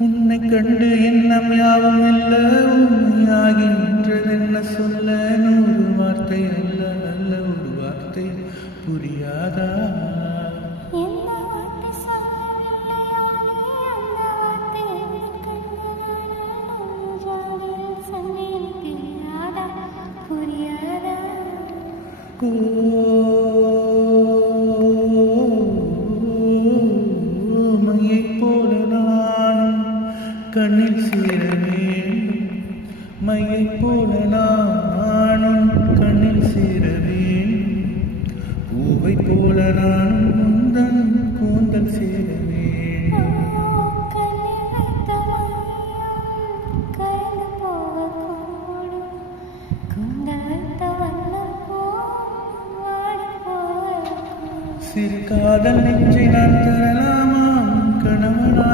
உன்னை கண்டு எண்ணம் யாவும் இல்ல உண்மையாகின்றதென்ன சொல்ல நூறு வார்த்தை அல்ல நல்ல ஒரு வார்த்தை புரியாதா மையைப் போல நானும் கண்ணில் சேர வேண்டும் மையைப் போல நானும் கண்ணில் சேர வேண்டும் பூவைப் போல நானும் முந்தன் கூந்தல் சேர வேண்டும் சிறு காதல் நெஞ்சை நான் தரலாமா கணவனா